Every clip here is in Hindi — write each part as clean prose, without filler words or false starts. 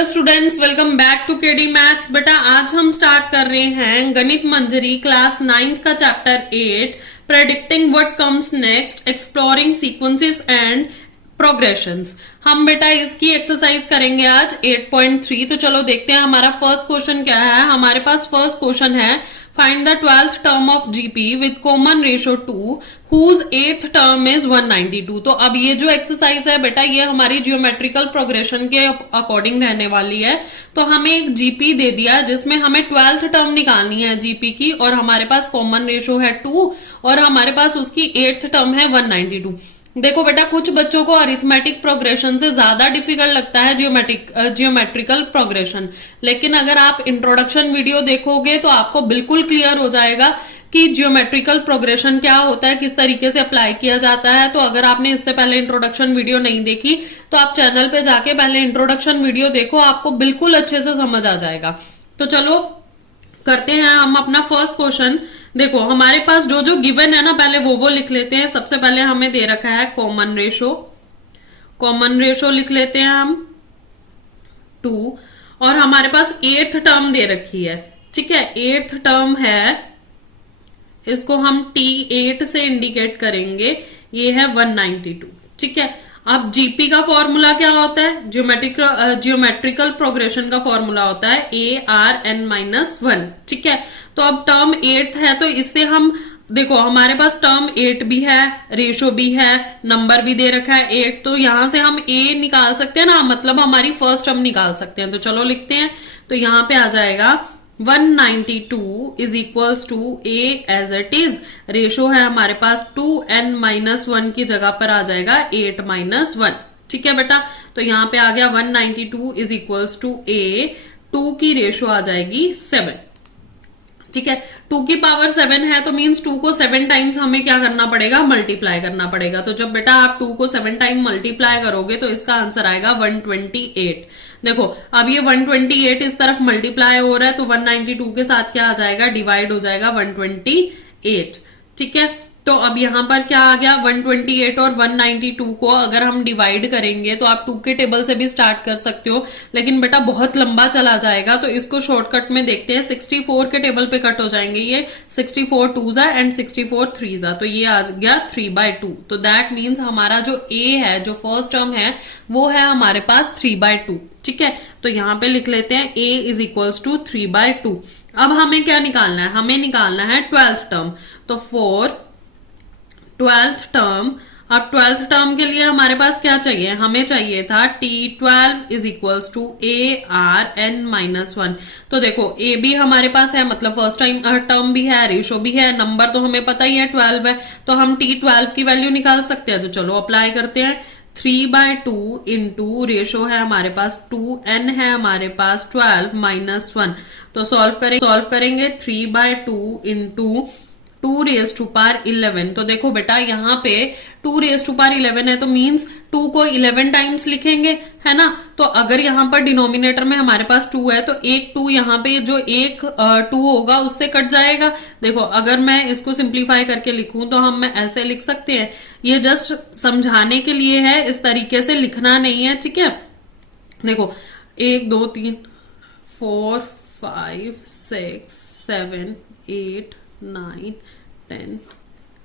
Hello students, welcome back to KD maths. बेटा आज हम स्टार्ट कर रहे हैं गणित मंजरी क्लास 9th का chapter 8 predicting what comes next, exploring sequences and progressions. हम बेटा इसकी एक्सरसाइज करेंगे आज 8.3। तो चलो देखते हैं हमारा फर्स्ट क्वेश्चन क्या है। हमारे पास फर्स्ट क्वेश्चन है find the 12th term of GP with common ratio 2 whose 8th term is 192। तो अब ये जो एक्सरसाइज है बेटा ये हमारी जियोमेट्रिकल प्रोग्रेशन के अकॉर्डिंग रहने वाली है। तो हमें एक जीपी दे दिया जिसमें हमें 12th टर्म निकालनी है जीपी की, और हमारे पास कॉमन रेशियो है 2 और हमारे पास उसकी 8th टर्म है 192। देखो बेटा कुछ बच्चों को अरिथमेटिक प्रोग्रेशन से ज्यादा डिफिकल्ट लगता है जियोमेट्रिकल प्रोग्रेशन, लेकिन अगर आप इंट्रोडक्शन वीडियो देखोगे तो आपको बिल्कुल क्लियर हो जाएगा कि जियोमेट्रिकल प्रोग्रेशन क्या होता है, किस तरीके से अप्लाई किया जाता है। तो अगर आपने इससे पहले इंट्रोडक्शन वीडियो नहीं देखी तो आप चैनल पे जाके पहले इंट्रोडक्शन वीडियो देखो, आपको बिल्कुल अच्छे से समझ आ जाएगा। तो चलो करते हैं हम अपना फर्स्ट क्वेश्चन। देखो हमारे पास जो जो गिवन है ना पहले वो लिख लेते हैं। सबसे पहले हमें दे रखा है कॉमन रेशो लिख लेते हैं हम 2, और हमारे पास 8th टर्म दे रखी है। ठीक है, 8th टर्म है, इसको हम T8 से इंडिकेट करेंगे, ये है 192। ठीक है, अब जीपी का फॉर्मूला क्या होता है, जियोमेट्रिकल प्रोग्रेशन का फॉर्मूला होता है ARn-1। ठीक है, तो अब टर्म 8th है तो इससे हम देखो हमारे पास टर्म 8 भी है, रेशो भी है, नंबर भी दे रखा है 8, तो यहां से हम a निकाल सकते हैं ना, मतलब हमारी फर्स्ट टर्म निकाल सकते हैं। तो चलो लिखते हैं, तो यहां पे आ जाएगा 192 is equals to a as it is. Ratio है हमारे पास 2n-1 की जगह पर आ जाएगा 8-1। ठीक है बेटा, तो यहां पे आ गया 192 इज इक्वल्स टू a, 2 की रेशो आ जाएगी 7। ठीक है, 2 की पावर 7 है तो मींस 2 को 7 टाइम्स हमें क्या करना पड़ेगा, मल्टीप्लाई करना पड़ेगा। तो जब बेटा आप 2 को 7 टाइम मल्टीप्लाई करोगे तो इसका आंसर आएगा 128। देखो अब ये 128 इस तरफ मल्टीप्लाई हो रहा है तो 192 के साथ क्या आ जाएगा, डिवाइड हो जाएगा 128। ठीक है, तो अब यहां पर क्या आ गया, 128 और 192 को अगर हम डिवाइड करेंगे तो आप 2 के टेबल से भी स्टार्ट कर सकते हो, लेकिन बेटा बहुत लंबा चला जाएगा तो इसको शॉर्टकट में देखते हैं। 64 के टेबल पे कट हो जाएंगे ये, 64 2s एंड 64 3s, तो ये आ गया 3/2। तो दैट मीन्स हमारा जो a है, जो फर्स्ट टर्म है वो है हमारे पास 3/2। ठीक है, तो यहां पे लिख लेते हैं a इज इक्वल्स टू 3/2। अब हमें क्या निकालना है, हमें निकालना है 12th टर्म। तो 4 12th टर्म, अब 12th टर्म के लिए हमारे पास क्या चाहिए, हमें चाहिए था T12 is equals to ARn-1। तो देखो a भी हमारे पास है, मतलब फर्स्ट टाइम टर्म भी है, रेशो भी है, नंबर तो हमें पता ही है 12 है, तो हम T12 की वैल्यू निकाल सकते हैं। तो चलो अप्लाई करते हैं, 3/2 इंटू रेशो है हमारे पास 2n है हमारे पास 12-1। तो सॉल्व करेंगे 3/2 इंटू 2 रेज टू पावर 11। तो देखो बेटा यहाँ पे 2 रेज टू पावर 11 है तो मींस 2 को 11 टाइम्स लिखेंगे, है ना। तो अगर यहाँ पर डिनोमिनेटर में हमारे पास 2 है तो एक 2 यहाँ पे जो एक 2 होगा उससे कट जाएगा। देखो अगर मैं इसको सिंप्लीफाई करके लिखूं तो हम ऐसे लिख सकते हैं, ये जस्ट समझाने के लिए है, इस तरीके से लिखना नहीं है। ठीक है, देखो 1 2 3 4 5 6 7 8 9 10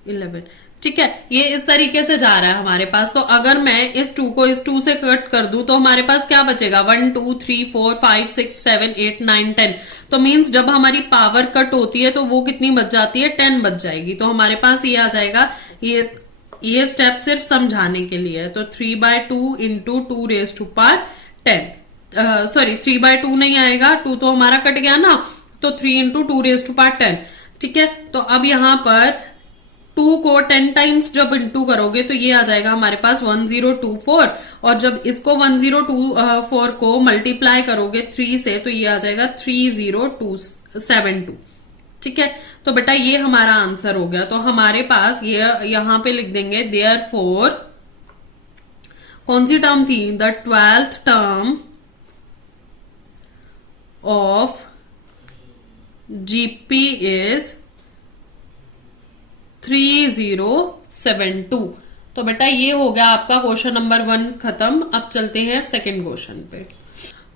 11। ठीक है, ये इस तरीके से जा रहा है हमारे पास। तो अगर मैं इस 2 को इस 2 से कट कर दूं तो हमारे पास क्या बचेगा, 1 2 3 4 5 6 7 8 9 10। तो मींस जब हमारी पावर कट होती है तो वो कितनी बच जाती है, 10 बच जाएगी। तो हमारे पास ये आ जाएगा, ये स्टेप सिर्फ समझाने के लिए है। तो 3/2 into 2 raise to power 10, sorry 3/2 नहीं आएगा, 2 तो हमारा कट गया ना, तो 3 इंटू 2 रेज टू पावर 10। ठीक है, तो अब यहां पर 2 को 10 टाइम्स जब इंटू करोगे तो ये आ जाएगा हमारे पास 1024, और जब इसको 1024 को मल्टीप्लाई करोगे 3 से तो ये आ जाएगा 30272। ठीक है, तो बेटा ये हमारा आंसर हो गया। तो हमारे पास ये यहां पे लिख देंगे देयरफॉर कौन सी टर्म थी, the 12th term of GP is 3072। तो बेटा ये हो गया आपका क्वेश्चन नंबर 1 खत्म। अब चलते हैं सेकंड क्वेश्चन पे।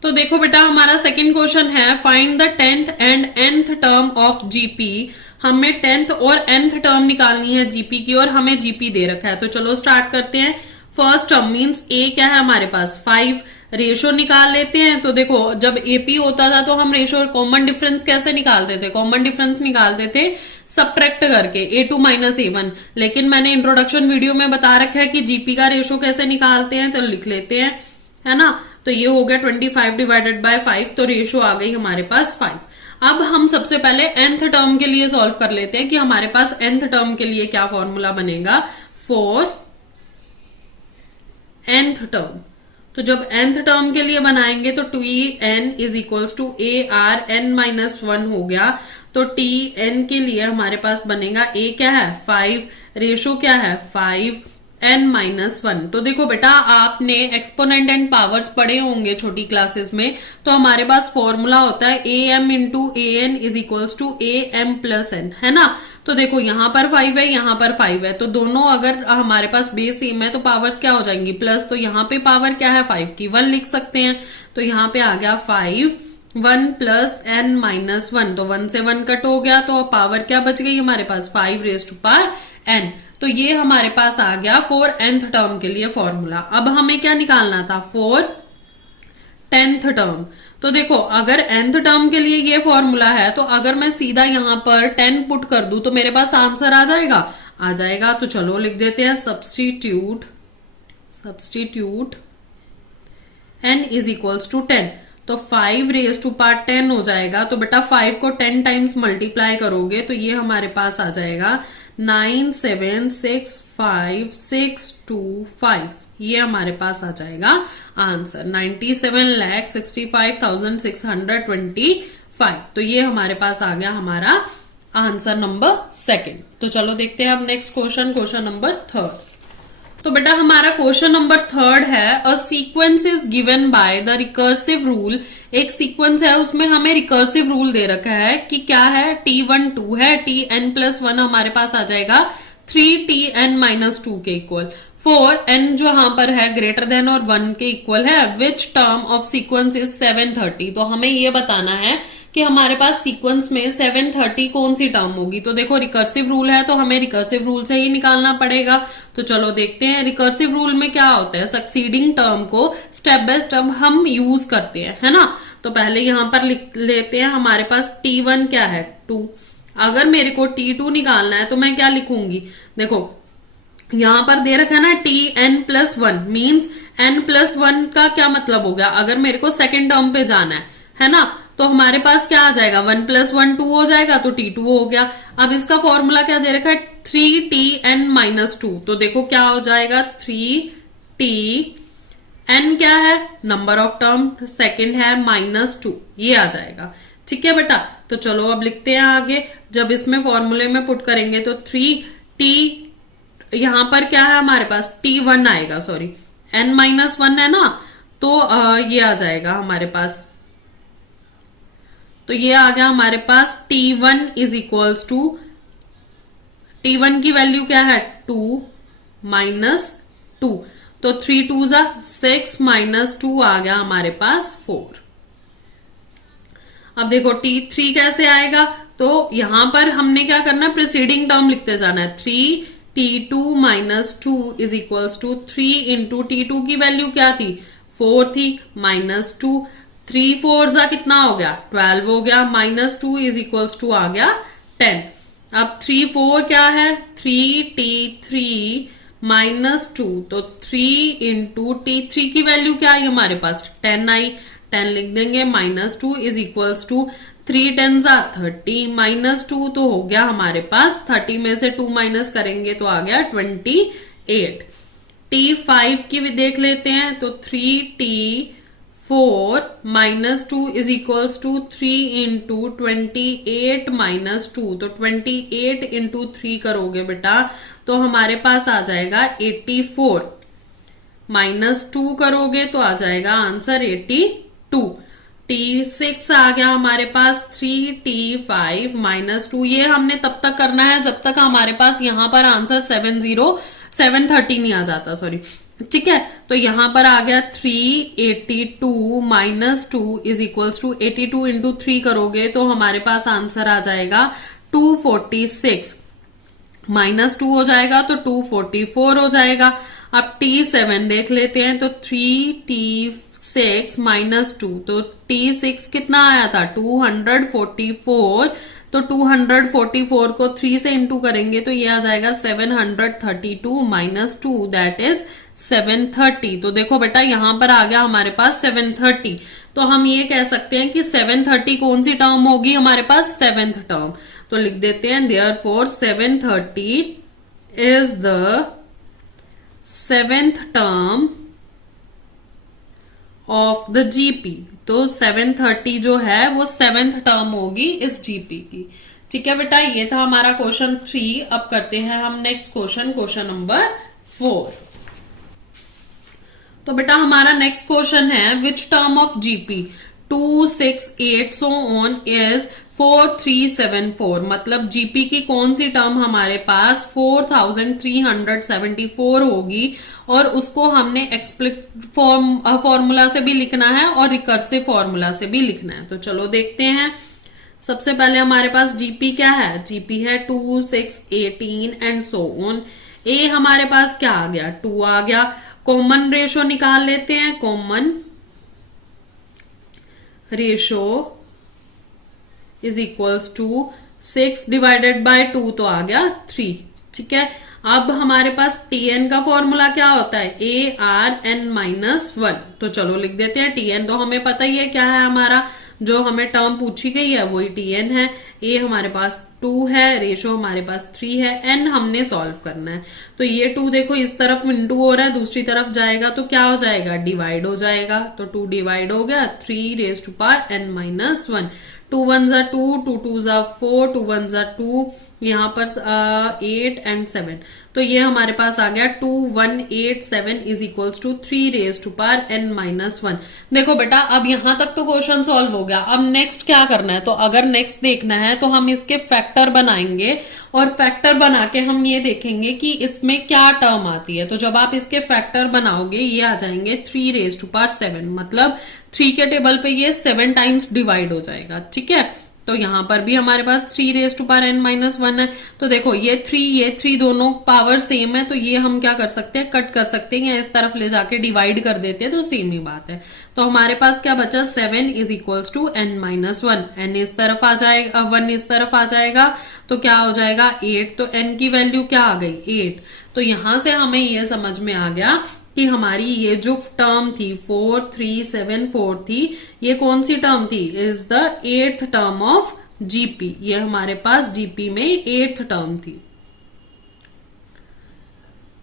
तो देखो बेटा हमारा सेकंड क्वेश्चन है find the 10th and nth term of GP. हमें 10th और nth टर्म निकालनी है जीपी की और हमें जीपी दे रखा है। तो चलो स्टार्ट करते हैं। फर्स्ट टर्म मींस ए क्या है हमारे पास 5, रेशो निकाल लेते हैं। तो देखो जब एपी होता था तो हम रेशो कॉमन डिफरेंस कैसे निकालते थे, कॉमन डिफरेंस निकालते थे सबट्रैक्ट करके A2 माइनस A1। लेकिन मैंने इंट्रोडक्शन वीडियो में बता रखा है कि जीपी का रेशो कैसे निकालते हैं, तो लिख लेते हैं, है ना। तो ये हो गया 25 डिवाइडेड बाय 5, तो रेशो आ गई हमारे पास 5। अब हम सबसे पहले nth टर्म के लिए सॉल्व कर लेते हैं कि हमारे पास nth टर्म के लिए क्या फॉर्मूला बनेगा फॉर nth टर्म। तो जब nth टर्म के लिए बनाएंगे तो Tn is equals to ARn-1 हो गया। तो Tn के लिए हमारे पास बनेगा A क्या है 5, रेशो क्या है 5, n-1। तो देखो बेटा आपने एक्सपोनेंट एंड पावर्स पढ़े होंगे छोटी क्लासेस में। तो हमारे पास फॉर्मूला होता है am into an is equals to am plus n, है ना। तो देखो यहाँ पर 5 है, यहाँ पर 5 है, तो दोनों अगर हमारे पास बेस सेम है तो पावर्स क्या हो जाएंगी प्लस। तो यहाँ पे पावर क्या है 5 की 1 लिख सकते हैं। तो यहाँ पे आ गया 5 1 प्लस n-1। तो 1 से 1 कट हो गया तो पावर क्या बच गई हमारे पास 5 रेज टू पावर n। तो ये हमारे पास आ गया फॉर nth टर्म के लिए फॉर्मूला। अब हमें क्या निकालना था फॉर 10th टर्म। तो देखो अगर nth टर्म के लिए ये फॉर्मूला है तो अगर मैं सीधा यहां पर 10 पुट कर दूं तो मेरे पास आंसर आ जाएगा। तो चलो लिख देते हैं substitute n is equals to 10। तो 5 रेज टू पावर 10 हो जाएगा। तो बेटा 5 को 10 टाइम्स मल्टीप्लाई करोगे तो ये हमारे पास आ जाएगा 9765625। ये हमारे पास आ जाएगा आंसर 97,65,625। तो ये हमारे पास आ गया हमारा आंसर नंबर सेकंड। तो चलो देखते हैं अब नेक्स्ट क्वेश्चन नंबर थर्ड। तो बेटा हमारा क्वेश्चन नंबर थर्ड है a sequence is given by the recursive rule. एक सीक्वेंस है उसमें हमें रिकर्सिव रूल दे रखा है कि क्या है T1 2 है, Tn+1 हमारे पास आ जाएगा 3Tn-2 के इक्वल। फॉर n जो यहां पर है ग्रेटर देन और 1 के इक्वल है which term of sequence is 730। तो हमें ये बताना है कि हमारे पास सीक्वेंस में 730 कौन सी टर्म होगी। तो देखो रिकर्सिव रूल है तो हमें रिकर्सिव रूल से ही निकालना पड़ेगा। तो चलो देखते हैं रिकर्सिव रूल में क्या होता है। सक्सीडिंग टर्म को स्टेप बाय स्टेप हम यूज करते हैं, है ना। तो पहले यहां पर लिख लेते हैं हमारे पास T1 क्या है 2। अगर मेरे को T2 निकालना है तो मैं क्या लिखूंगी, देखो यहां पर दे रखा है ना Tn+1 मींस n+1 का क्या मतलब हो गया। अगर मेरे को सेकेंड टर्म पे जाना है ना, तो हमारे पास क्या आ जाएगा 1 + 1 2 हो जाएगा। तो T2 हो गया। अब इसका फॉर्मूला क्या दे रखा है 3Tn-2। तो देखो क्या हो जाएगा 3T n क्या है नंबर ऑफ टर्म, सेकंड है -2, ये आ जाएगा। ठीक है बेटा। तो चलो अब लिखते हैं आगे। जब इसमें फॉर्मूले में पुट करेंगे तो 3T यहां पर क्या है हमारे पास T1 आएगा, सॉरी n-1 है ना। तो ये आ जाएगा हमारे पास। तो ये आ गया हमारे पास T1 is equals to T1 की वैल्यू क्या है 2 - 2। तो 3 2 6 -2 आ गया हमारे पास 4। अब देखो T3 कैसे आएगा। तो यहां पर हमने क्या करना है प्रीसीडिंग टर्म लिखते जाना है। 3T2 - 2 is equals to 3 into T2 की वैल्यू क्या थी 4 थी -2। 3 4 कितना हो गया 12 हो गया। -2 इज इक्वल्स टू आ गया 10। अब 3 4 क्या है 3T3 -2। तो 3 इंटू T3 की वैल्यू क्या आई हमारे पास 10 आई। 10 लिख देंगे -2 इज इक्वल्स टू 3 10 30 -2 तो हो गया हमारे पास 30 में से 2 माइनस करेंगे तो आ गया 28। T5 की भी देख लेते हैं। तो 3T4 -2 is equals to 3 into 28 -2। तो 28 इंटू 3 करोगे बेटा तो हमारे पास आ जाएगा 84। -2 करोगे तो आ जाएगा आंसर 82। T6 आ गया हमारे पास 3T5 -2। ये हमने तब तक करना है जब तक हमारे पास यहां पर आंसर 730 नहीं आ जाता, सॉरी ठीक है, तो यहां पर आ गया 382 minus 2 is equals to 82 into 3 करोगे तो हमारे पास आंसर आ जाएगा 246, माइनस 2 हो जाएगा तो 244 हो जाएगा। अब T7 देख लेते हैं, तो 3T6 माइनस 2, तो T6 कितना आया था 244, तो 244 को 3 से इंटू करेंगे तो ये आ जाएगा 732 माइनस 2 दैट इज 730। तो देखो बेटा यहां पर आ गया हमारे पास 730, तो हम ये कह सकते हैं कि 730 कौन सी टर्म होगी हमारे पास, सेवेंथ टर्म। तो लिख देते हैं therefore 730 is the seventh term of the GP. तो 730 जो है वो सेवेंथ टर्म होगी इस जीपी की। ठीक है बेटा, ये था हमारा क्वेश्चन 3। अब करते हैं हम नेक्स्ट क्वेश्चन नंबर 4। तो बेटा हमारा नेक्स्ट क्वेश्चन है which term of GP 2, 6, 8 so on is 4374। मतलब जीपी की कौन सी टर्म हमारे पास 4374 होगी और उसको हमने एक्सप्लिसिट फॉर्मूला से भी लिखना है और रिकर्सिव फॉर्मूला से भी लिखना है। तो चलो देखते हैं। सबसे पहले हमारे पास जीपी क्या है, जीपी है 2, 6, 18 एंड सो ऑन। ए हमारे पास क्या आ गया 2 आ गया। कॉमन रेशो निकाल लेते हैं, common ratio is equals to 6 divided by 2 तो आ गया 3। ठीक है, अब हमारे पास Tn का फॉर्मूला क्या होता है ARn-1। तो चलो लिख देते हैं। Tn तो हमें पता ही है क्या है, हमारा जो हमें टर्म पूछी गई है वही Tn है। A हमारे पास 2 है, रेशो हमारे पास 3 है, n हमने सॉल्व करना है। तो ये 2 देखो इस तरफ इंटू हो रहा है, दूसरी तरफ जाएगा तो क्या हो जाएगा डिवाइड हो जाएगा। तो 2 डिवाइड हो गया 3 raise to power n-1। 2 1s are 2, 2 2s are 4, 2 1s are 2, यहाँ पर 8 एंड 7। तो ये हमारे पास आ गया 2187 is equals to 3 raise to power n-1। देखो बेटा अब यहां तक तो क्वेश्चन सॉल्व हो गया। अब नेक्स्ट क्या करना है, तो अगर नेक्स्ट देखना है तो हम इसके फैक्टर बनाएंगे और फैक्टर बना के हम ये देखेंगे कि इसमें क्या टर्म आती है। तो जब आप इसके फैक्टर बनाओगे ये आ जाएंगे 3 रेज टू पावर 7, मतलब 3 के टेबल पे ये 7 टाइम्स डिवाइड हो जाएगा। ठीक है, तो यहां पर भी हमारे पास 3 रेज टू पावर n-1 है। तो देखो ये 3 दोनों पावर सेम है, तो ये हम क्या कर सकते हैं कट कर सकते हैं या इस तरफ ले जाके डिवाइड कर देते हैं, तो सेम ही बात है। तो हमारे पास क्या बचा 7 is equals to n-1। n इस तरफ आ जाएगा, 1 इस तरफ आ जाएगा तो क्या हो जाएगा 8। तो n की वैल्यू क्या आ गई 8। तो यहां से हमें ये समझ में आ गया कि हमारी ये जो टर्म थी 4374 थी, ये कौन सी टर्म थी, is the 8th term of GP. ये हमारे पास जीपी में 8th टर्म थी।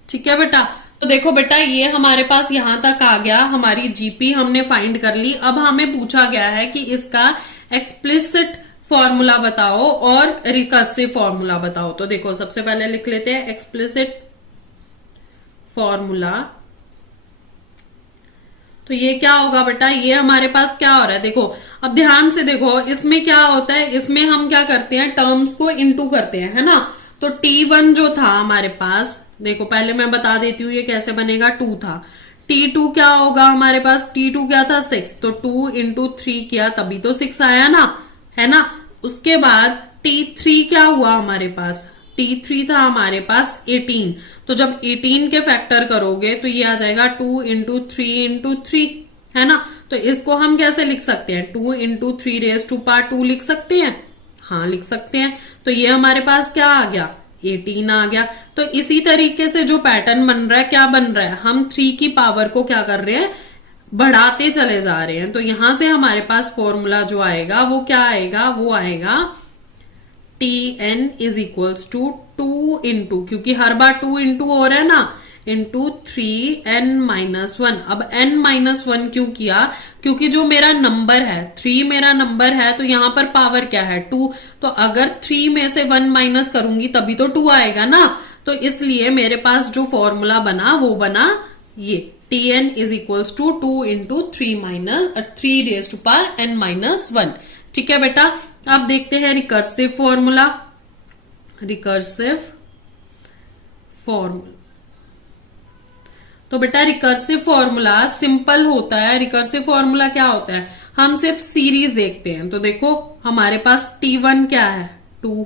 ठीक है बेटा, तो देखो बेटा ये हमारे पास यहां तक आ गया, हमारी जीपी हमने फाइंड कर ली। अब हमें पूछा गया है कि इसका एक्सप्लिसिट फॉर्मूला बताओ और रिकर्सिव फॉर्मूला बताओ। तो देखो सबसे पहले लिख लेते हैं एक्सप्लिसिट फॉर्मूला। तो ये क्या होगा बेटा, ये हमारे पास क्या हो रहा है, देखो अब ध्यान से देखो इसमें क्या होता है, इसमें हम क्या करते हैं टर्म्स को इनटू करते हैं, है ना। तो T1 जो था हमारे पास, देखो पहले मैं बता देती हूँ ये कैसे बनेगा, 2 था। T2 क्या होगा हमारे पास, T2 क्या था 6, तो 2 इंटू 3 किया तभी तो 6 आया ना, है ना। उसके बाद T3 क्या हुआ हमारे पास, T3 था हमारे पास 18। तो जब 18 के फैक्टर करोगे तो ये आ जाएगा 2 इंटू 3 इंटू 3, है ना। तो इसको हम कैसे लिख सकते हैं 2 इंटू 3 रेज टू पावर 2 लिख सकते हैं, हाँ लिख सकते हैं। तो ये हमारे पास क्या आ गया 18 आ गया। तो इसी तरीके से जो पैटर्न बन रहा है, क्या बन रहा है, हम 3 की पावर को क्या कर रहे हैं बढ़ाते चले जा रहे हैं। तो यहां से हमारे पास फॉर्मूला जो आएगा वो क्या आएगा, वो आएगा Tn is equals to 2 into, क्योंकि हर बार 2 इंटू हो रहा है ना, इंटू 3n-1। अब n-1 क्यों किया, क्योंकि जो मेरा नंबर है 3 मेरा नंबर है, तो यहां पर पावर क्या है 2। तो अगर 3 में से 1 माइनस करूंगी तभी तो 2 आएगा ना। तो इसलिए मेरे पास जो फॉर्मूला बना वो बना ये Tn is equals to 2 into 3 raise to power n-1। ठीक है बेटा, अब देखते हैं रिकर्सिव फॉर्मूला। रिकर्सिव फॉर्मूला, तो बेटा रिकर्सिव फॉर्मूला सिंपल होता है। रिकर्सिव फॉर्मूला क्या होता है, हम सिर्फ सीरीज देखते हैं। तो देखो हमारे पास T1 क्या है, 2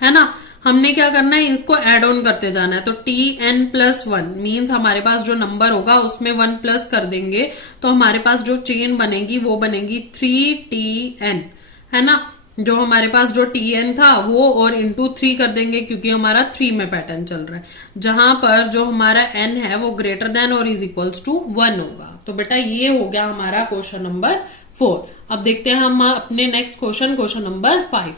है ना। हमने क्या करना है, इसको एड ऑन करते जाना है। तो Tn+1 मीन्स हमारे पास जो नंबर होगा उसमें 1 प्लस कर देंगे, तो हमारे पास जो चेन बनेगी वो बनेगी 3Tn, है ना। जो हमारे पास जो Tn था वो और इंटू 3 कर देंगे, क्योंकि हमारा 3 में पैटर्न चल रहा है, जहां पर जो हमारा n है वो ग्रेटर देन और इज इक्वल्स टू 1 होगा। तो बेटा ये हो गया हमारा क्वेश्चन नंबर 4। अब देखते हैं हम अपने नेक्स्ट क्वेश्चन नंबर 5।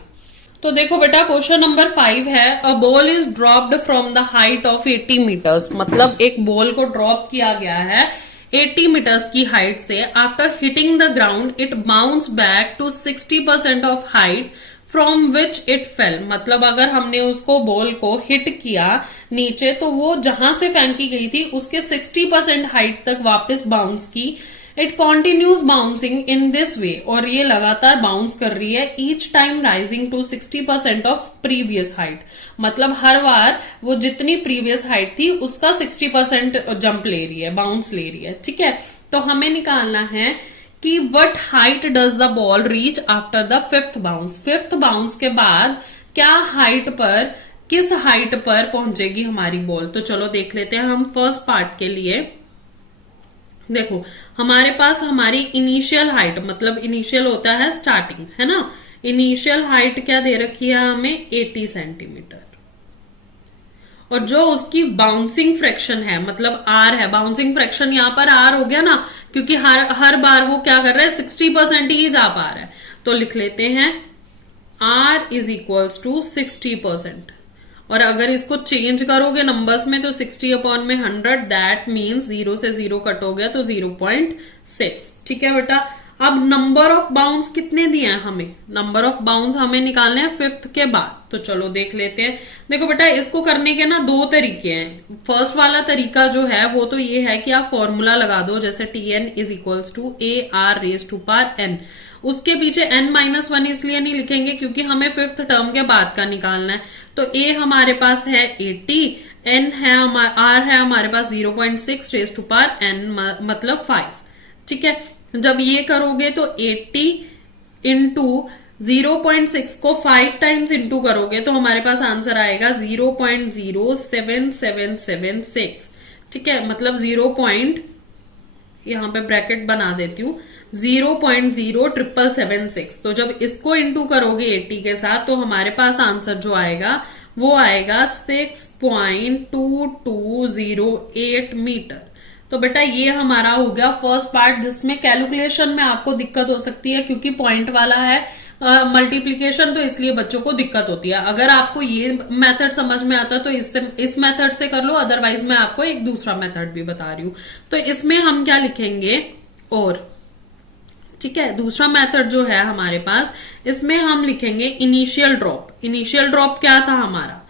तो देखो बेटा क्वेश्चन नंबर 5 है, a ball is dropped from the height of 80 metres. मतलब एक बॉल को ड्रॉप किया गया है 80 मीटर्स की हाइट से। After hitting the ground it bounce back to 60% of height from which it fell. मतलब अगर हमने उसको बॉल को हिट किया नीचे, तो वो जहां से फेंकी गई थी उसके 60% हाइट तक वापस बाउंस की। It continues bouncing in this way, और ये लगातार बाउंस कर रही है, each time rising to 60% of previous height. मतलब हर बार वो जितनी प्रीवियस हाइट थी उसका 60% जंप ले रही है, बाउंस ले रही है, ठीक है। तो हमें निकालना है कि what height does the ball reach after the 5th bounce. 5th bounce के बाद क्या हाइट पर, किस हाइट पर पहुंचेगी हमारी बॉल। तो चलो देख लेते हैं हम फर्स्ट पार्ट के लिए। देखो हमारे पास हमारी इनिशियल हाइट, मतलब इनिशियल होता है स्टार्टिंग, है ना। इनिशियल हाइट क्या दे रखी है हमें, 80 सेंटीमीटर। और जो उसकी बाउंसिंग फ्रैक्शन है, मतलब आर है, बाउंसिंग फ्रैक्शन यहाँ पर आर हो गया ना, क्योंकि हर बार वो क्या कर रहा है, 60% ही जा पा रहा है। तो लिख लेते हैं आर इज इक्वल्स टू 60%। और अगर इसको चेंज करोगे नंबर्स में तो 60/100, दैट मीन्स 0 से 0 कट हो गया तो 0.6, ठीक है बेटा। अब नंबर ऑफ बाउंस कितने दिए हैं हमें, नंबर ऑफ बाउंस हमें निकालने हैं 5th के बाद। तो चलो देख लेते हैं। देखो बेटा इसको करने के ना 2 तरीके हैं। फर्स्ट वाला तरीका जो है वो तो ये है कि आप फॉर्मूला लगा दो, जैसे Tn is equals to AR⁴n। उसके पीछे n-1 इसलिए नहीं लिखेंगे क्योंकि हमें 5th टर्म के बाद का निकालना है। तो a हमारे पास है 80, n है r है हमारे पास 0.6⁴n मतलब 5, ठीक है। जब ये करोगे तो 80 इंटू 0.6 को 5 टाइम्स इंटू करोगे तो हमारे पास आंसर आएगा 0.07776, ठीक है। मतलब 0. यहाँ पे ब्रैकेट बना देती हूँ, 0.0776। तो जब इसको इंटू करोगे 80 के साथ तो हमारे पास आंसर जो आएगा वो आएगा 6.2208 मीटर। तो बेटा ये हमारा हो गया फर्स्ट पार्ट, जिसमें कैलकुलेशन में आपको दिक्कत हो सकती है क्योंकि पॉइंट वाला है मल्टीप्लीकेशन, तो इसलिए बच्चों को दिक्कत होती है। अगर आपको ये मेथड समझ में आता तो इस मेथड से कर लो, अदरवाइज मैं आपको एक दूसरा मेथड भी बता रही हूं। तो इसमें हम क्या लिखेंगे, और ठीक है, दूसरा मेथड जो है हमारे पास, इसमें हम लिखेंगे इनिशियल ड्रॉप। इनिशियल ड्रॉप क्या था हमारा,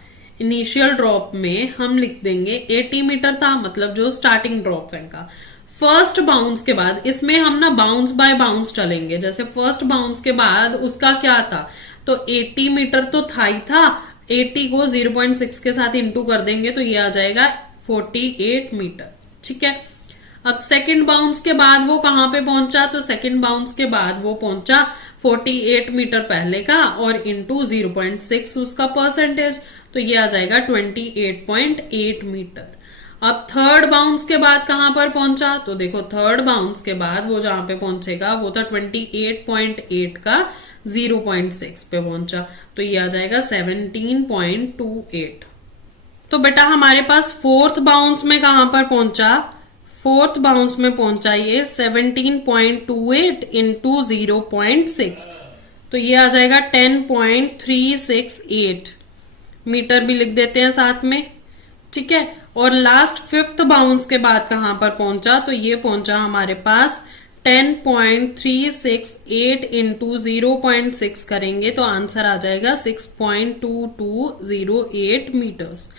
इनिशियल ड्रॉप में हम लिख देंगे 80 मीटर था, मतलब जो स्टार्टिंग ड्रॉप फेंका। फर्स्ट बाउंस के बाद इसमें हम ना बाउंस बाय बाउंस चलेंगे। जैसे फर्स्ट बाउंस के बाद उसका क्या था, तो 80 मीटर तो था ही था, 80 को 0.6 के साथ इंटू कर देंगे तो ये आ जाएगा 48 मीटर, ठीक है। अब सेकंड बाउंस के बाद वो कहां पे पहुंचा, तो सेकंड बाउंस के बाद वो पहुंचा 48 मीटर पहले का और इंटू 0.6 उसका परसेंटेज, तो ये आ जाएगा 28.8 मीटर। अब थर्ड बाउंस के बाद कहां पर पहुंचा, तो देखो थर्ड बाउंस के बाद वो जहां पे पहुंचेगा वो था 28.8 का 0.6 पे पहुंचा, तो ये आ जाएगा 17.28। तो बेटा हमारे पास फोर्थ बाउंस में कहां पर पहुंचा, फोर्थ बाउंस में पहुंचा ये 17.28 इंटू 0.6, तो ये आ जाएगा 10.368 मीटर भी लिख देते हैं साथ में, ठीक है। और लास्ट फिफ्थ बाउंस के बाद कहां पर पहुंचा, तो ये पहुंचा हमारे पास 10.368 इंटू 0.6 करेंगे तो आंसर आ जाएगा 6.2208 मीटर्स।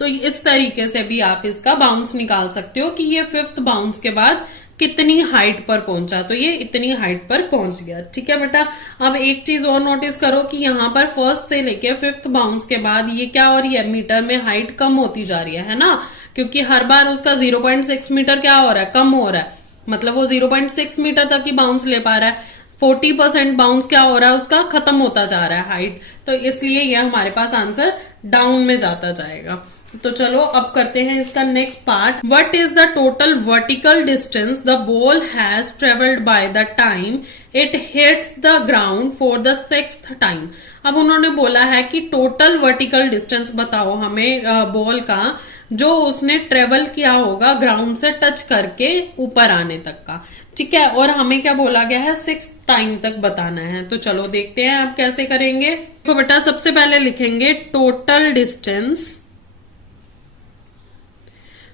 तो इस तरीके से भी आप इसका बाउंस निकाल सकते हो कि ये फिफ्थ बाउंस के बाद कितनी हाइट पर पहुंचा, तो ये इतनी हाइट पर पहुंच गया। ठीक है बेटा, अब एक चीज और नोटिस करो कि यहाँ पर फर्स्ट से लेके फिफ्थ बाउंस के बाद ये क्या हो रही है, मीटर में हाइट कम होती जा रही है ना, क्योंकि हर बार उसका 0.6 मीटर क्या हो रहा है, कम हो रहा है, मतलब वो 0.6 मीटर तक ही बाउंस ले पा रहा है। 40% बाउंस क्या हो रहा है, उसका खत्म होता जा रहा है हाइट, तो इसलिए ये हमारे पास आंसर डाउन में जाता जाएगा। तो चलो अब करते हैं इसका next part. What is the total vertical distance the ball has travelled by the time it hits the ground for the sixth time. अब उन्होंने बोला है कि टोटल वर्टिकल डिस्टेंस बताओ हमें बॉल का, जो उसने ट्रेवल किया होगा ग्राउंड से टच करके ऊपर आने तक का। ठीक है, और हमें क्या बोला गया है, 6 टाइम तक बताना है। तो चलो देखते हैं आप कैसे करेंगे। तो बेटा सबसे पहले लिखेंगे टोटल डिस्टेंस।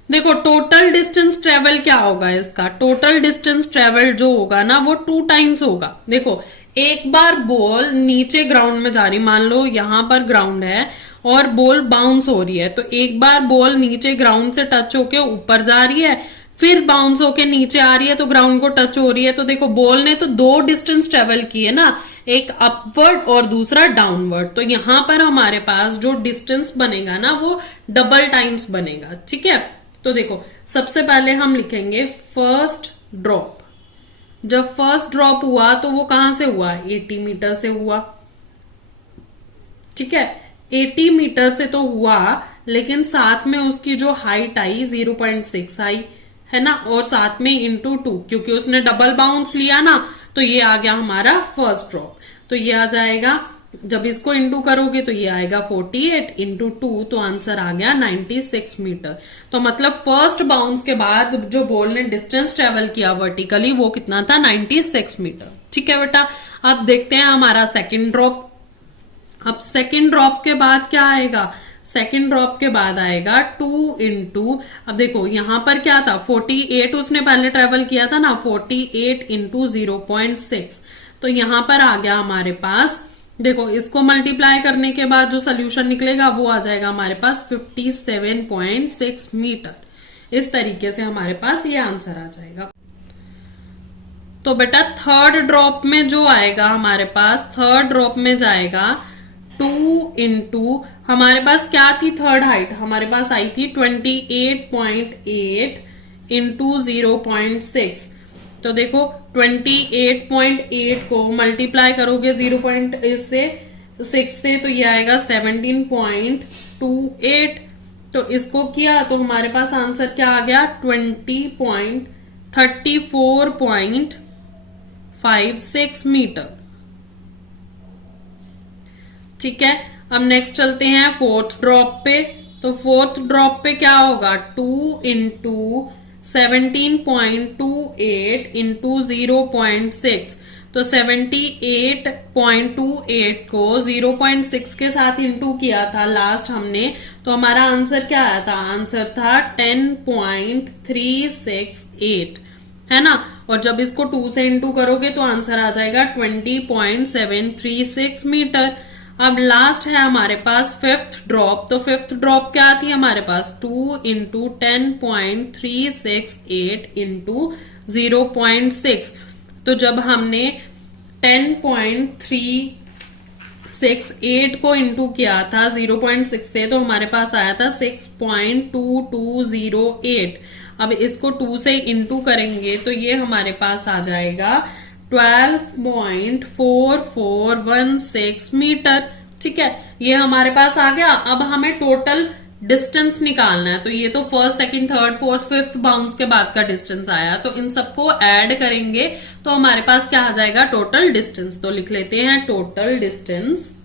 देखो टोटल डिस्टेंस ट्रेवल क्या होगा इसका, टोटल डिस्टेंस ट्रेवल जो होगा ना वो 2 टाइम्स होगा। देखो एक बार बॉल नीचे ग्राउंड में जा रही, मान लो यहां पर ग्राउंड है और बॉल बाउंस हो रही है, तो एक बार बॉल नीचे ग्राउंड से टच होके ऊपर जा रही है, फिर बाउंस होके नीचे आ रही है तो ग्राउंड को टच हो रही है। तो देखो बॉल ने तो 2 डिस्टेंस ट्रेवल की है ना, एक अपवर्ड और दूसरा डाउनवर्ड, तो यहां पर हमारे पास जो डिस्टेंस बनेगा ना वो डबल टाइम्स बनेगा। ठीक है, तो देखो सबसे पहले हम लिखेंगे फर्स्ट ड्रॉप। जब फर्स्ट ड्रॉप हुआ तो वो कहां से हुआ, 80 मीटर से हुआ। ठीक है, 80 मीटर से तो हुआ, लेकिन साथ में उसकी जो हाइट आई 0.6 आई है ना, और साथ में इंटू 2, क्योंकि उसने डबल बाउंस लिया ना, तो ये आ गया हमारा फर्स्ट ड्रॉप। तो ये आ जाएगा, जब इसको इंटू करोगे तो ये आएगा 48 इंटू 2, तो आंसर आ गया 96 मीटर। तो मतलब फर्स्ट बाउंस के बाद जो बॉल ने डिस्टेंस ट्रेवल किया वर्टिकली वो कितना था, 96 मीटर। ठीक है बेटा, अब देखते हैं हमारा सेकंड ड्रॉप। अब सेकंड ड्रॉप के बाद क्या आएगा, सेकंड ड्रॉप के बाद आएगा 2 इंटू, अब देखो यहां पर क्या था, 48 उसने पहले ट्रेवल किया था ना, 48 इंटू 0.6, तो यहां पर आ गया हमारे पास, देखो इसको मल्टीप्लाई करने के बाद जो सोल्यूशन निकलेगा वो आ जाएगा हमारे पास 57.6 मीटर। इस तरीके से हमारे पास ये आंसर आ जाएगा। तो बेटा थर्ड ड्रॉप में जो आएगा हमारे पास, थर्ड ड्रॉप में जाएगा 2 इंटू, हमारे पास क्या थी थर्ड हाइट, हमारे पास आई थी 28.8 इंटू 0.6। तो देखो 28.8 को मल्टीप्लाई करोगे 0.6 से तो ये आएगा 17.28। तो इसको किया तो हमारे पास आंसर क्या आ गया, 34.56 मीटर। ठीक है, अब नेक्स्ट चलते हैं फोर्थ ड्रॉप पे। तो फोर्थ ड्रॉप पे क्या होगा, 2 इंटू 17.28 इंटू 0.6, तो 78.28 को 0.6 के साथ इंटू किया था लास्ट हमने, तो हमारा आंसर क्या आया था, आंसर था 10.368 है ना, और जब इसको 2 से इंटू करोगे तो आंसर आ जाएगा 20.736 मीटर। अब लास्ट है हमारे पास फिफ्थ ड्रॉप। तो फिफ्थ ड्रॉप क्या आती है हमारे पास, 2 इंटू 10.368 इंटू 0.6। तो जब हमने 10.368 को इंटू किया था 0.6 से, तो हमारे पास आया था 6.2208। अब इसको 2 से इंटू करेंगे तो ये हमारे पास आ जाएगा 12.4416 मीटर। ठीक है, ये हमारे पास आ गया। अब हमें टोटल डिस्टेंस निकालना है, तो ये तो first second third fourth fifth bounce के बाद का डिस्टेंस आया, तो इन सबको ऐड करेंगे तो हमारे पास क्या आ जाएगा, टोटल डिस्टेंस। तो लिख लेते हैं total distance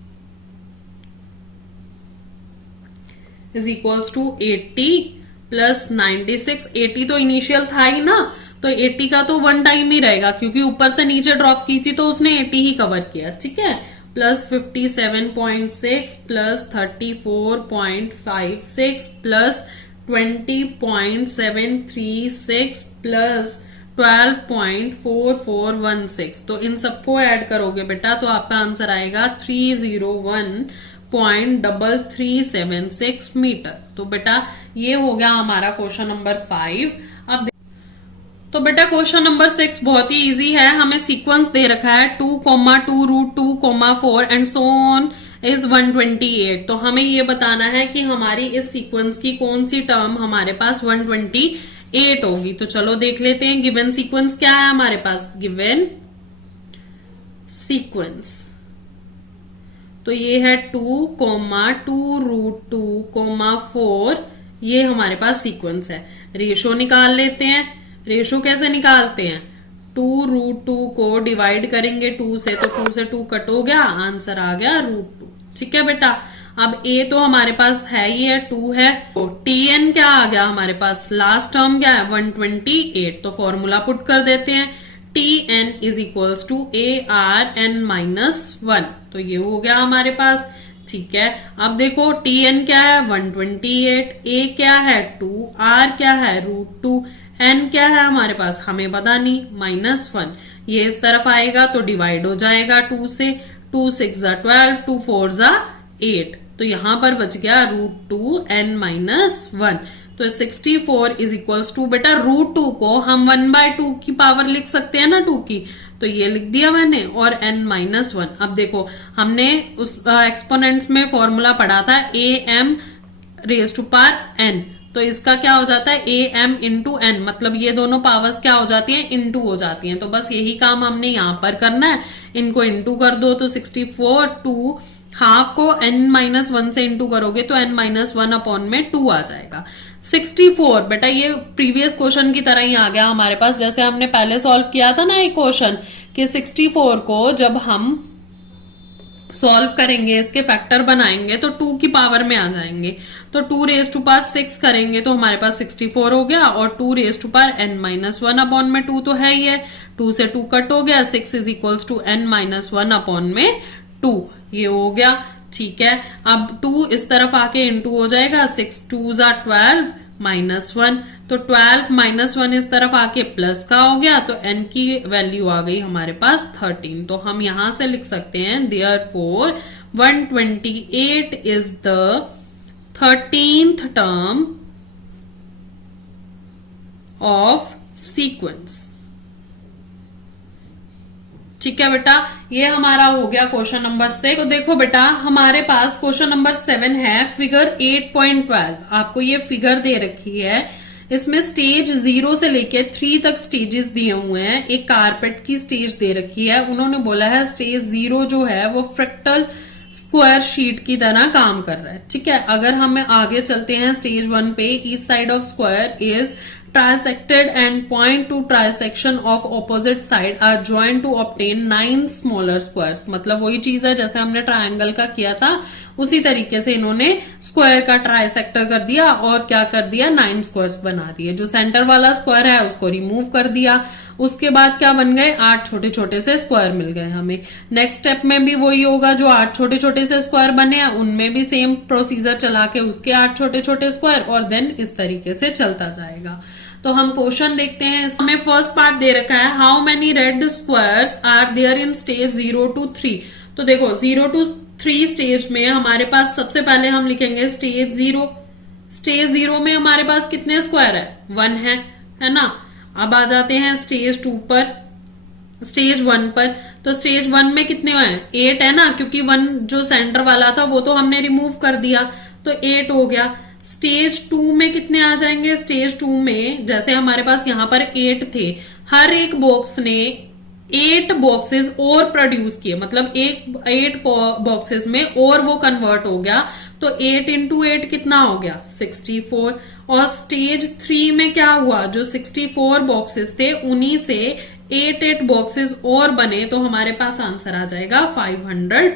is equals to 80 plus 96। 80 तो इनिशियल था ही ना, तो 80 का तो 1 टाइम ही रहेगा, क्योंकि ऊपर से नीचे ड्रॉप की थी तो उसने 80 ही कवर किया। ठीक है, प्लस 57.6 प्लस 34.56 प्लस 20.736 प्लस 12.4416। तो इन सबको ऐड करोगे बेटा तो आपका आंसर आएगा 301.3376 मीटर। तो बेटा ये हो गया हमारा क्वेश्चन नंबर 5। अब तो बेटा क्वेश्चन नंबर 6 बहुत ही इजी है। हमें सीक्वेंस दे रखा है 2,2√2,4 एंड सो ऑन इज 128। तो हमें ये बताना है कि हमारी इस सीक्वेंस की कौन सी टर्म हमारे पास 128 होगी। तो चलो देख लेते हैं गिवन सीक्वेंस क्या है हमारे पास। गिवन सीक्वेंस तो ये है 2,2√2,4, ये हमारे पास सीक्वेंस है। रेशो निकाल लेते हैं। रेशो कैसे निकालते हैं, 2√2 को डिवाइड करेंगे 2 से, तो 2 से 2 कट हो गया, आंसर आ गया √2। ठीक है बेटा, अब ए तो हमारे पास है ही है, 2 है। तो टीएन क्या आ गया हमारे पास, लास्ट टर्म क्या है 128। तो फॉर्मूला पुट कर देते हैं, tn is equals to ARn-1। तो ये हो गया हमारे पास। ठीक है, अब देखो tn क्या है 128, a क्या है 2, r क्या है √2, n क्या है हमारे पास हमें पता नहीं -1। ये इस तरफ आएगा तो डिवाइड हो जाएगा 2 से, 2 6 12, 2 4 8। तो यहां पर बच गया √2n-1। तो 64 इज इक्वल्स टू, बेटा √2 को हम 1/2 की पावर लिख सकते हैं ना 2 की, तो ये लिख दिया मैंने, और n-1। अब देखो हमने उस एक्सपोनेंट्स में फॉर्मूला पढ़ा था am⁻n, तो इसका क्या हो जाता है am×n, मतलब ये दोनों पावर्स क्या हो जाती हैं, इंटू हो जाती हैं। तो बस यही काम हमने यहां पर करना है, इनको इंटू कर दो। तो 64 2 हाफ को n-1 से इंटू करोगे तो n-1 अपॉन में 2 आ जाएगा। 64 बेटा ये प्रीवियस क्वेश्चन की तरह ही आ गया हमारे पास, जैसे हमने पहले सॉल्व किया था ना एक क्वेश्चन कि 64 को जब हम सॉल्व करेंगे, इसके फैक्टर बनाएंगे तो 2 की पावर में आ जाएंगे। तो 2⁻6 करेंगे तो हमारे पास 64 हो गया, और 2⁻n-1 अपॉन में 2 तो है ही है, 2 से 2 कट हो गया, 6 is equals to n-1 upon में 2, ये हो गया। ठीक है, अब 2 इस तरफ आके इंटू हो जाएगा, 6 2 12 -1, तो 12 -1 इस तरफ आके प्लस का हो गया, तो n की वैल्यू आ गई हमारे पास 13। तो हम यहां से लिख सकते हैं therefore 128 is the 13th term of sequence. ठीक है बेटा, ये हमारा हो गया क्वेश्चन नंबर 6। तो देखो बेटा हमारे पास क्वेश्चन नंबर 7 है, फिगर 8.12। आपको ये फिगर दे रखी है, इसमें स्टेज 0 से लेके 3 तक स्टेजेस दिए हुए हैं। एक कारपेट की स्टेज दे रखी है, उन्होंने बोला है स्टेज 0 जो है वो फ्रैक्टल स्क्वायर शीट की तरह काम कर रहा है। ठीक है, अगर हम आगे चलते हैं स्टेज 1 पे, each side of square is trisected and point to trisection of opposite side are joined to obtain 9 smaller squares। मतलब वही चीज है जैसे हमने ट्रायंगल का किया था, उसी तरीके से इन्होंने स्क्वायर का ट्राइसेक्टर कर दिया और क्या कर दिया 9 स्क्वायर्स बना दिए। जो सेंटर वाला स्क्वायर है उसको रिमूव कर दिया, उसके बाद क्या बन गए 8 छोटे छोटे से स्क्वायर मिल गए हमें। नेक्स्ट स्टेप में भी वही होगा, जो 8 छोटे छोटे से स्क्वायर बने हैं उनमें भी सेम प्रोसीजर चला के उसके 8 छोटे छोटे स्क्वायर, और देन इस तरीके से चलता जाएगा। तो हम क्वेश्चन देखते हैं, हमें फर्स्ट पार्ट दे रखा है, how many red squares are there in stage 0 to 3। तो देखो 0 to 3 स्टेज में हमारे पास सबसे पहले हम लिखेंगे स्टेज 0। स्टेज 0 में हमारे पास कितने स्क्वायर है 1 है ना। अब आ जाते हैं स्टेज 2 पर, स्टेज 1 पर। तो स्टेज 1 में कितने हैं 8 है ना, क्योंकि 1 जो सेंटर वाला था वो तो हमने रिमूव कर दिया, तो 8 हो गया। स्टेज 2 में कितने आ जाएंगे, स्टेज 2 में जैसे हमारे पास यहां पर 8 थे, हर एक बॉक्स ने 8 बॉक्सेस और प्रोड्यूस किए, मतलब 8 बॉक्सेस में और वो कन्वर्ट हो गया, तो 8 into 8 कितना हो गया 64। और स्टेज 3 में क्या हुआ, जो 64 बॉक्सेस थे उन्हीं से 8 बॉक्सेस और बने, तो हमारे पास आंसर आ जाएगा 512।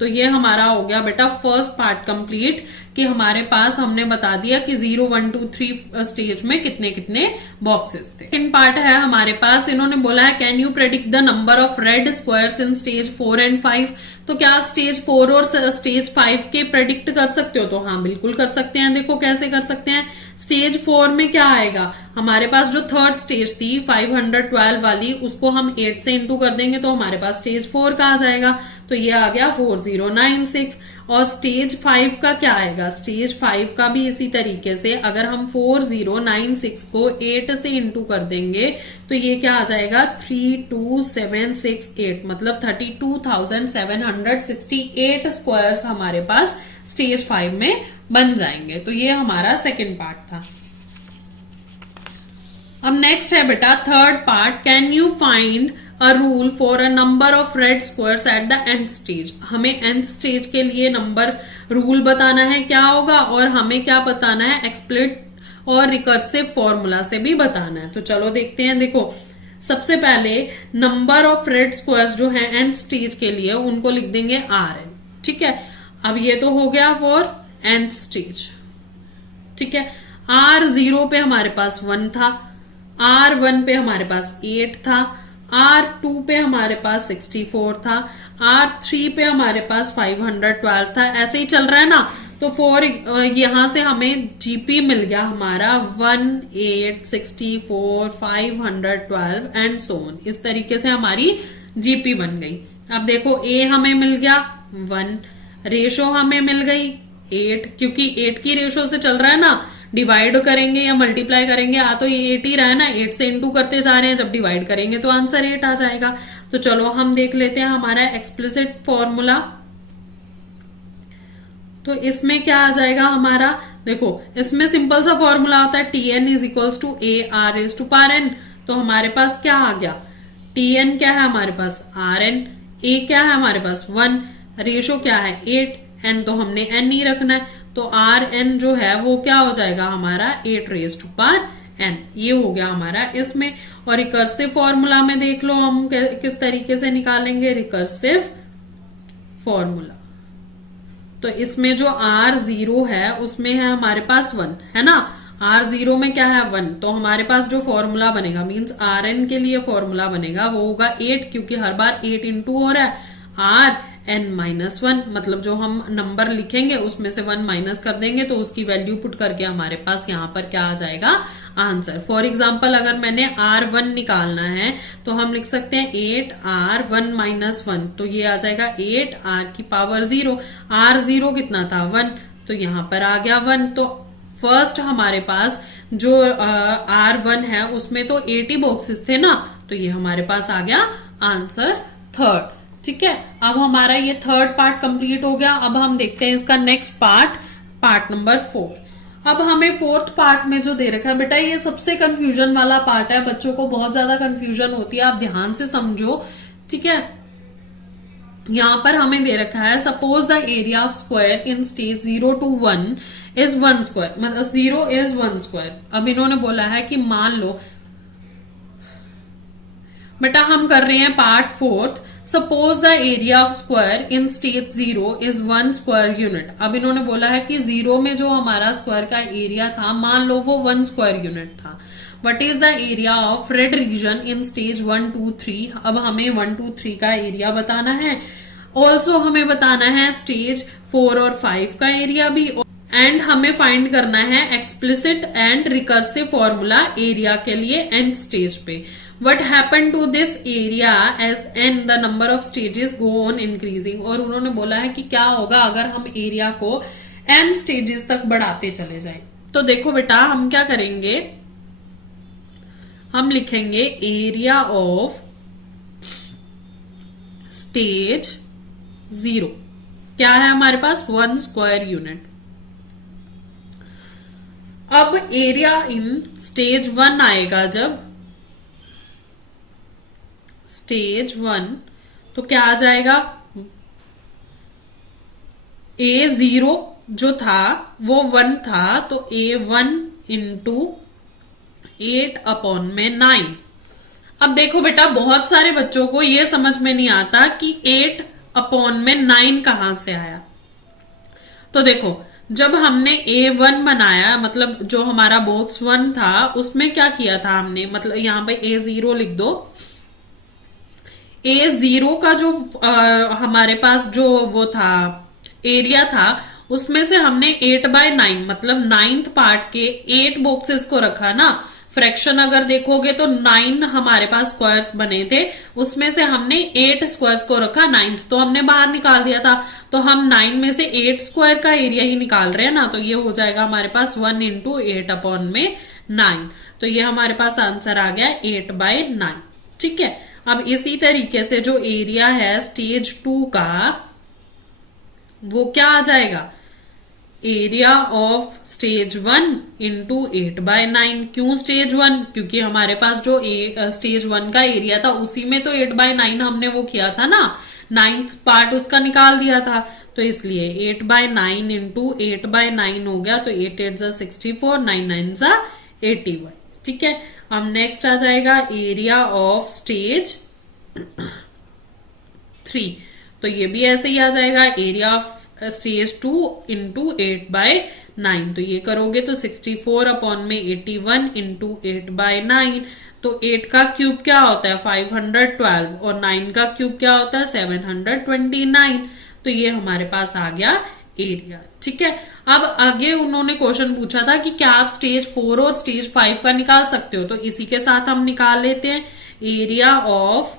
तो ये हमारा हो गया बेटा फर्स्ट पार्ट कंप्लीट, कि हमारे पास हमने बता दिया कि 0 1 2 3 स्टेज में कितने कितने बॉक्सेस थे। सेकंड पार्ट है हमारे पास, इन्होंने बोला है can you predict the number of red squares in stage 4 and 5। तो क्या आप स्टेज 4 और स्टेज 5 के प्रेडिक्ट कर सकते हो, तो हाँ बिल्कुल कर सकते हैं। देखो कैसे कर सकते हैं, स्टेज 4 में क्या आएगा हमारे पास, जो थर्ड स्टेज थी 512 वाली, उसको हम 8 से इंटू कर देंगे तो हमारे पास स्टेज 4 का आ जाएगा। तो ये आ गया 4096। और स्टेज 5 का क्या आएगा? स्टेज 5 का भी इसी तरीके से अगर हम 4096 को 8 से इंटू कर देंगे तो ये क्या आ जाएगा? 32768, मतलब 32,768 स्क्वायर्स हमारे पास स्टेज 5 में बन जाएंगे। तो ये हमारा सेकंड पार्ट था। अब नेक्स्ट है बेटा third part, can you find a rule for a number of red squares at the end stage. हमें एंड स्टेज के लिए नंबर रूल बताना है क्या होगा, और हमें क्या बताना है? एक्सप्लिट और रिकर्सिव फॉर्मूला से भी बताना है। तो चलो देखते हैं। देखो सबसे पहले नंबर ऑफ रेड स्क्वायर्स जो है एंड स्टेज के लिए उनको लिख देंगे RN, ठीक है। अब ये तो हो गया फॉर एंड स्टेज, ठीक है। R0 पे हमारे पास 1 था, R1 पे हमारे पास 8 था, R2 पे हमारे पास 64 था, R3 पे हमारे पास 512 था। ऐसे ही चल रहा है ना। तो फॉर यहां से हमें जीपी मिल गया हमारा 1, 8, 64, 512 एंड सो ऑन। इस तरीके से हमारी जीपी बन गई। अब देखो ए हमें मिल गया 1, रेशो हमें मिल गई 8, क्योंकि 8 की रेशो से चल रहा है ना। डिवाइड करेंगे या मल्टीप्लाई करेंगे, तो ये 8 ही रहा है ना, 8 से इंटू करते जा रहे हैं। जब डिवाइड करेंगे तो आंसर 8 आ जाएगा। तो चलो हम देख लेते हैं हमारा एक्सप्लिसिट फॉर्मूला। तो इसमें क्या आ जाएगा हमारा? देखो इसमें सिंपल सा फॉर्मूला होता है TN is equals to AR raise to power n। तो हमारे पास क्या आ गया? TN क्या है हमारे पास? RN। A क्या है हमारे पास? 1। रेशो क्या है? 8। n तो हमने n ही रखना है, तो RN जो है वो क्या हो जाएगा हमारा? 8 रेज़ टू पावर n। ये हो गया हमारा इसमें। और रिकर्सिव फॉर्मूला में देख लो हम किस तरीके से निकालेंगे रिकर्सिव फॉर्मूला। तो इसमें जो R0 है उसमें है हमारे पास 1, है ना। R0 में क्या है? 1। तो हमारे पास जो फॉर्मूला बनेगा मींस RN के लिए फॉर्मूला बनेगा वो होगा 8, क्योंकि हर बार 8 इंटू हो रहा है RN-1। मतलब जो हम नंबर लिखेंगे उसमें से 1 माइनस कर देंगे तो उसकी वैल्यू पुट करके हमारे पास यहाँ पर क्या आ जाएगा? आंसर। फॉर एग्जाम्पल अगर मैंने R1 निकालना है तो हम लिख सकते हैं 8R1-1, तो ये आ जाएगा 8R की पावर 0। R0 कितना था? 1, तो यहाँ पर आ गया 1। तो फर्स्ट हमारे पास जो R1 है उसमें तो 80 बॉक्सेस थे ना, तो ये हमारे पास आ गया आंसर थर्ड, ठीक है। अब हमारा ये थर्ड पार्ट कंप्लीट हो गया। अब हम देखते हैं इसका नेक्स्ट पार्ट, पार्ट नंबर 4। अब हमें फोर्थ पार्ट में जो दे रखा है बेटा, ये सबसे कंफ्यूजन वाला पार्ट है। बच्चों को बहुत ज्यादा कंफ्यूजन होती है, आप ध्यान से समझो, ठीक है। यहां पर हमें दे रखा है suppose the area of square in stage 0 to 1 is 1 square, मतलब 0 इज 1 स्क्वायर। अब इन्होंने बोला है कि मान लो बेटा हम कर रहे हैं part fourth, suppose the area of square in stage 0 is 1 square unit. अब इन्होंने बोला है कि 0 में जो हमारा स्क्वायर का एरिया था मान लो वो 1 स्क्वायर यूनिट था। What is the area of red region in stage 1, 2, 3। अब हमें 1, 2, 3 का एरिया बताना है। ऑल्सो हमें बताना है स्टेज 4 और 5 का एरिया भी, एंड हमें फाइंड करना है explicit and recursive formula area के लिए एंड स्टेज पे। What happened to this area as n the number of stages go on increasing। और उन्होंने बोला है कि क्या होगा अगर हम एरिया को n स्टेजेस तक बढ़ाते चले जाएं। तो देखो बेटा हम क्या करेंगे, हम लिखेंगे एरिया ऑफ स्टेज 0 क्या है हमारे पास? 1 स्क्वायर यूनिट। अब एरिया इन स्टेज 1 आएगा, जब स्टेज 1 तो क्या आ जाएगा? A0 जो था वो 1 था, तो A1 इंटू 8/9। अब देखो बेटा बहुत सारे बच्चों को ये समझ में नहीं आता कि 8/9 कहां से आया। तो देखो जब हमने A1 बनाया, मतलब जो हमारा बॉक्स 1 था उसमें क्या किया था हमने, मतलब यहां पे A0 लिख दो। A0 का जो हमारे पास जो वो था एरिया था उसमें से हमने 8/9 मतलब 9th पार्ट के 8 बॉक्सेस को रखा ना। फ्रैक्शन अगर देखोगे तो 9 हमारे पास स्क्वायर्स बने थे, उसमें से हमने 8 स्क्वायर्स को रखा, 9th तो हमने बाहर निकाल दिया था, तो हम 9 में से 8 स्क्वायर का एरिया ही निकाल रहे हैं ना, तो ये हो जाएगा हमारे पास 1 इंटू 8 अपॉन में 9। तो ये हमारे पास आंसर आ गया 8/9। ठीक है, अब इसी तरीके से जो एरिया है स्टेज 2 का, वो क्या आ जाएगा, एरिया ऑफ स्टेज 1 इंटू 8/9। क्यों स्टेज 1? क्योंकि हमारे पास जो स्टेज 1 का एरिया था उसी में तो 8/9 हमने वो किया था ना, 9th पार्ट उसका निकाल दिया था, तो इसलिए 8/9 इंटू 8/9 हो गया, तो 8 8 जा 64, 9 9 जा 81। ठीक है, अब नेक्स्ट आ जाएगा एरिया ऑफ स्टेज 3, तो ये भी ऐसे ही आ जाएगा एरिया ऑफ स्टेज 2 इंटू 8/9। तो ये करोगे तो 64 अपॉन में 81 इंटू 8/9, तो 8 का क्यूब क्या होता है 512 और 9 का क्यूब क्या होता है 729। तो ये हमारे पास आ गया एरिया। ठीक है, अब आगे उन्होंने क्वेश्चन पूछा था कि क्या आप स्टेज 4 और स्टेज 5 का निकाल सकते हो, तो इसी के साथ हम निकाल लेते हैं एरिया ऑफ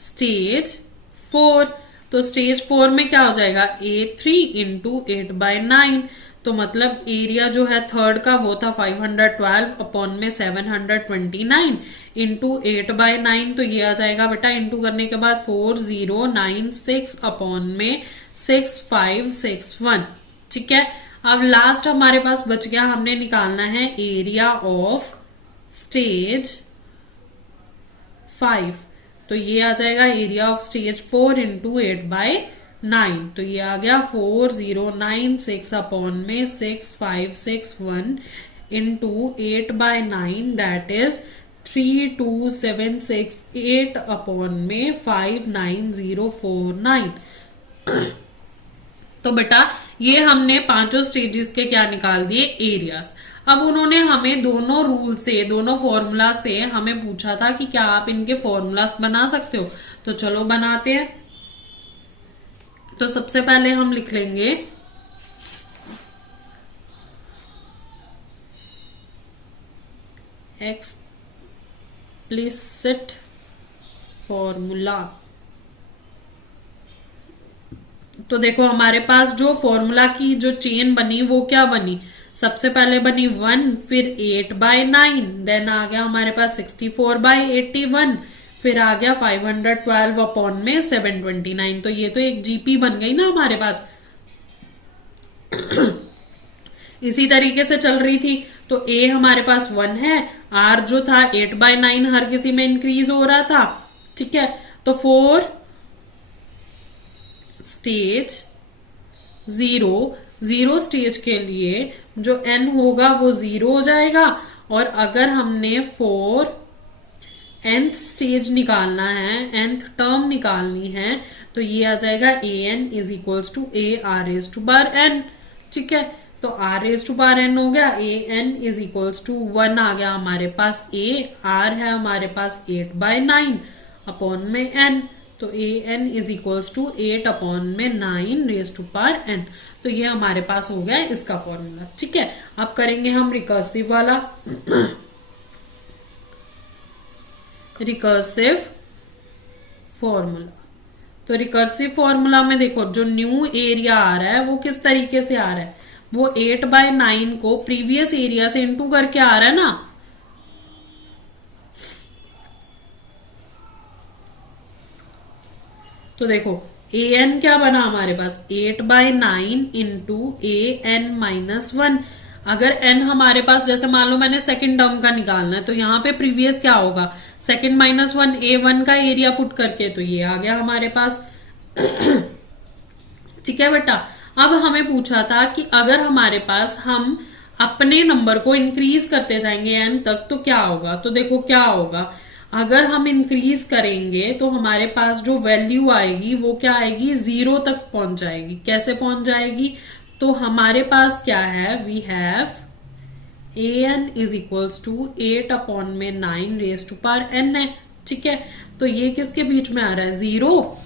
स्टेज 4। तो स्टेज 4 में क्या हो जाएगा A3 इंटू 8/9, तो मतलब एरिया जो है थर्ड का वो था 512 अपॉन में 729 इंटू 8/9, तो ये आ जाएगा बेटा इंटू करने के बाद 4096 अपॉन में 6561। ठीक है, अब लास्ट हमारे पास बच गया, हमने निकालना है एरिया ऑफ स्टेज 5। तो ये आ जाएगा एरिया ऑफ स्टेज 4 इंटू 8/9, तो ये आ गया 4096 अपॉन में 6561 इंटू 8/9, दैट इज 32768 अपॉन में 59049। तो बेटा ये हमने पांचों स्टेजेस के क्या निकाल दिए, एरियाज। अब उन्होंने हमें दोनों रूल से, दोनों फॉर्मूला से हमें पूछा था कि क्या आप इनके फॉर्मूलास बना सकते हो, तो चलो बनाते हैं। तो सबसे पहले हम लिख लेंगे एक्सप्लिसिट फॉर्मूला। तो देखो हमारे पास जो फॉर्मूला की जो चेन बनी वो क्या बनी, सबसे पहले बनी 1, फिर 8/9, देन आ गया हमारे पास 64/81, फिर आ गया 512 अपॉन में 729। तो ये तो एक जीपी बन गई ना हमारे पास। इसी तरीके से चल रही थी, तो ए हमारे पास 1 है, आर जो था 8/9 हर किसी में इंक्रीज हो रहा था। ठीक है, तो 4 स्टेज 0 स्टेज के लिए जो n होगा वो 0 हो जाएगा, और अगर हमने 4th स्टेज निकालना है, nth टर्म निकालनी है, तो ये आ जाएगा an is equals to a r raise to power n। ठीक है, तो r raise to power n हो गया, an इज इक्वल्स टू 1 आ गया हमारे पास, a r है हमारे पास 8/9 अपॉन में n, तो an is equals to 8 upon में 9 रेज टू पावर n। तो ये हमारे पास हो गया इसका फॉर्मूला। ठीक है, अब करेंगे हम रिकर्सिव वाला। रिकर्सिव फॉर्मूला, तो रिकर्सिव फॉर्मूला में देखो जो न्यू एरिया आ रहा है वो किस तरीके से आ रहा है, वो 8/9 को प्रीवियस एरिया से इंटू करके आ रहा है ना। तो देखो an क्या बना हमारे पास 8/9 इंटू an-1। अगर n हमारे पास, जैसे मान लो मैंने सेकंड टर्म का निकालना है, तो यहाँ पे प्रीवियस क्या होगा, सेकंड -1 a1 का एरिया पुट करके, तो ये आ गया हमारे पास। ठीक है बेटा, अब हमें पूछा था कि अगर हमारे पास हम अपने नंबर को इंक्रीज करते जाएंगे n तक तो क्या होगा, तो देखो क्या होगा, अगर हम इंक्रीज करेंगे तो हमारे पास जो वैल्यू आएगी वो क्या आएगी, 0 तक पहुंच जाएगी। कैसे पहुंच जाएगी, तो हमारे पास क्या है, we have an is equals to 8 upon में 9 रेज टू पावर n है। ठीक है, तो ये किसके बीच में आ रहा है, 0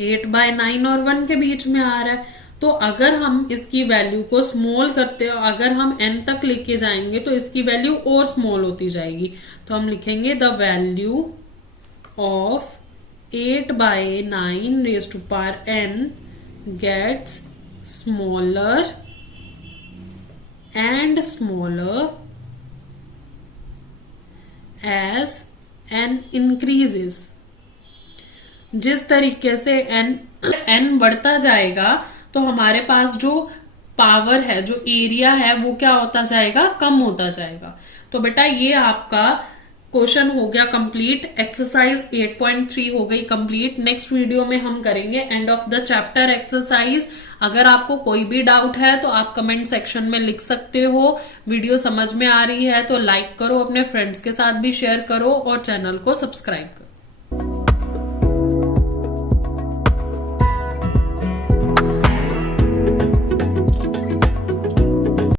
8/9 और 1 के बीच में आ रहा है। तो अगर हम इसकी वैल्यू को स्मॉल करते हो, अगर हम n तक लेके जाएंगे तो इसकी वैल्यू और स्मॉल होती जाएगी। तो हम लिखेंगे the value of 8/9 raised to power n gets smaller and smaller as n increases। जिस तरीके से n बढ़ता जाएगा तो हमारे पास जो पावर है, जो एरिया है, वो क्या होता जाएगा, कम होता जाएगा। तो बेटा ये आपका क्वेश्चन हो गया कंप्लीट, एक्सरसाइज 8.3 हो गई कंप्लीट। नेक्स्ट वीडियो में हम करेंगे end of the chapter exercise. अगर आपको कोई भी डाउट है तो आप कमेंट सेक्शन में लिख सकते हो। वीडियो समझ में आ रही है तो लाइक करो, अपने फ्रेंड्स के साथ भी शेयर करो और चैनल को सब्सक्राइब करो।